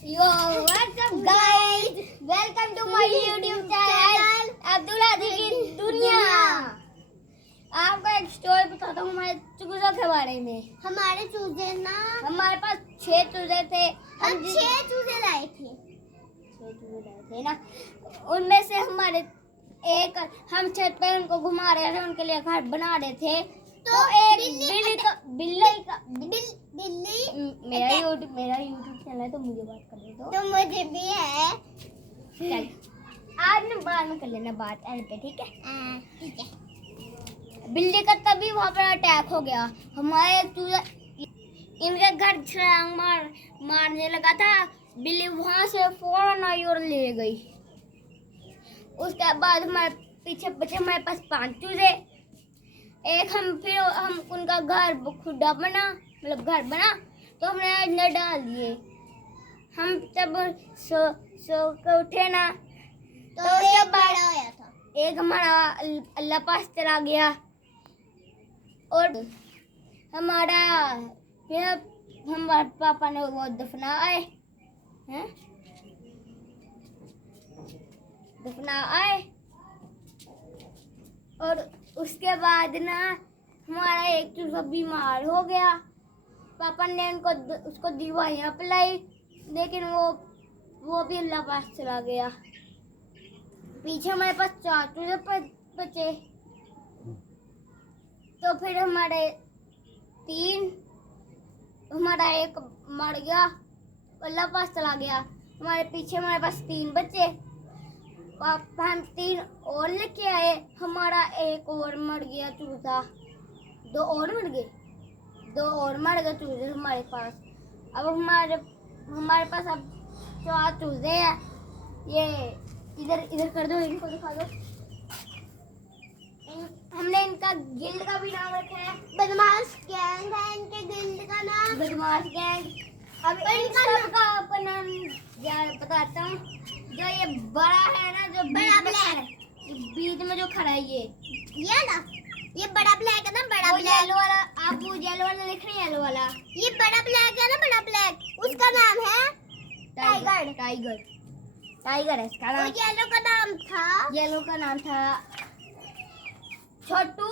Yo, what's up guys? Welcome to my YouTube channel Abdul आदि की दुनिया। आपको एक स्टोरी बताता हूँ हमारे चूजों के बारे में। हमारे चूजे ना, हमारे पास 6 चूजे थे। हम 6 चूजे लाए थे। 6 चूजे लाए थे ना, उनमें से हमारे एक हम छत पे उनको घुमा रहे थे, उनके लिए घर बना रहे थे। तो एक बिल्ली मेरा यूट्यूब चैनल है तो मुझे बात कर दे दो। तो मुझे भी है। चल आज ना बाद में कर लेना बात एंड पे, ठीक है? ठीक है। बिल्ली का तभी वहाँ पर अटैक हो गया। हमारे चूजा इनके घर छलांग मारने लगा था, बिल्ली वहाँ से फौरन आई और ले गई। उसके बाद हमारे पीछे बचे हमारे पास 5 चूजे। एक हम उनका घर खुदा बना, मतलब घर बना तो हमने अंदर डाल दिए। हम जब सो के उठे ना तो उसके बाद आया था। एक हमारा अल्लाह पास चला गया और हमारा फिर हमारे पापा ने वो दफनाए हैं, और उसके बाद ना हमारा एक चूजा बीमार हो गया। पापा ने उसको दवाइयाँ पिलाई, लेकिन वो भी अल्लाह पास चला गया। पीछे हमारे पास 4 चूजे बचे। तो फिर हमारा एक मर गया, अल्लाह पास चला गया। हमारे पास 3 बचे। पापा हम 3 और लेके आए, हमारा एक और मर गया चूजा। 2 और मर गए चूजे हमारे पास। अब हमारे पास अब 4 चूजे हैं। ये इधर कर दो, इनको दिखा दो। हमने इनका गिल्ड का भी नाम रखा है, बदमाश गैंग है इनके गिल्ड का नाम, बदमाश गैंग। अब इनका सबका अपना बताता हूँ। जो ये बड़ा है ना, जो बड़ा ब्लैक बीच में जो खड़ा है ये ना, ये बड़ा ब्लैक है ना, बड़ा ब्लैक येलो वाला। आप वो येलो वाला लिख रहे हैं, येलो वाला। ये बड़ा ब्लैक है ना, बड़ा ब्लैक, उसका नाम है टाइगर है इसका नाम। येलो का नाम था छोटू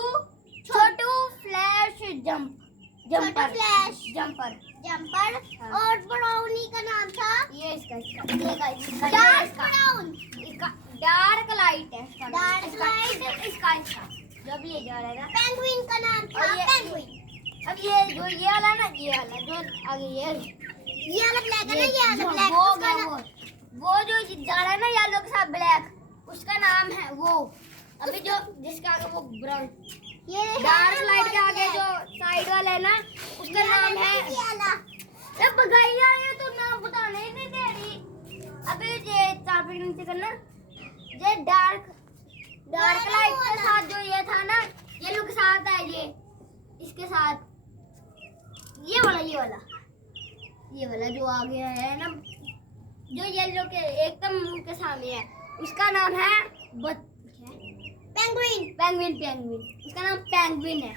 फ्लैश जंपर। जंपर। हाँ। और ब्राउनी का नाम था ये इसका डार्क ब्राउन। इसका डार्क लाइट है, डार्क लाइट। इसका जो भी ये जा रहा है ना, पेंगुइन का नाम था पेंगुइन। अब ये जो ये वाला ना, ये वाला जो आगे ये वाला ब्लैक है ना, ये वाला ब्लैक, वो जो जा रहा है ना येलो के साथ ब्लैक, उसका नाम है वो। अभी जो जिसका आगे वो ब्राउन, ये डार्क लाइट के आगे जो साइड वाला है ना, उसका नाम है ये बगाइया। ये तो नाम बताने ही नहीं दे रही। अभी ये 4 फीट नीचे करना। ये डार्क लाइट के साथ जो ये था ना, येलो के साथ है ये, इसके साथ ये वाला जो आगे है ना, जो येलो के एकदम मुंह के सामने है, उसका नाम है पेंगुइन। इसका नाम पेंगुइन है।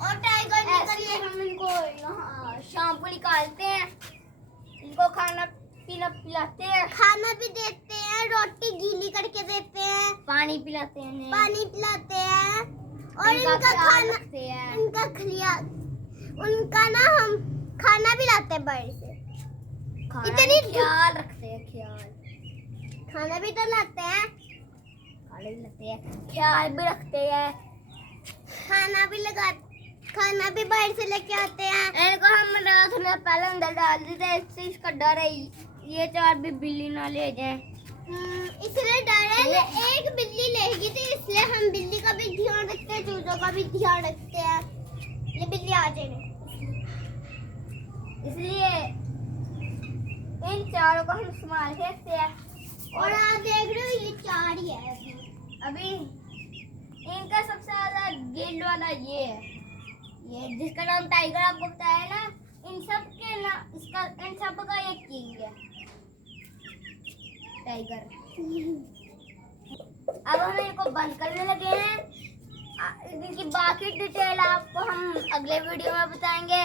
और टाइगर ऐसे हम इनको यहाँ शाम को निकालते हैं, इनको खाना पीना पिलाते हैं, खाना भी देते हैं, रोटी गीली करके देते हैं, पानी पिलाते हैं, और इनका खाना रखते हैं। उनका ना हम खाना भी लाते हैं बाहर से। इतनी ख्याल रखते हैं, खाना भी तो लाते हैं, ख्याल भी रखते हैं, खाना भी बाहर से लेके आते हैं। इनको हम रात में पहले अंदर डाल देते हैं, इससे इसका डर है ये 4 भी बिल्ली ना ले जाए। इसलिए डर है, एक बिल्ली लेगी तो इसलिए हम बिल्ली का भी ध्यान रखते हैं, चूजों का भी ध्यान रखते हैं। ये बिल्ली आ जाए, इसलिए इन 4 को हम संभाल के रखते हैं। और आप देख रहे हो ये 4 ही है अभी इनका सबसे ज्यादा गिल्ड वाला ये है, ये जिसका नाम टाइगर आपको बताया ना, इन सब का ये किंग है टाइगर। अब हम इनको बंद करने लगे हैं। इनकी बाकी डिटेल आपको हम अगले वीडियो में बताएंगे।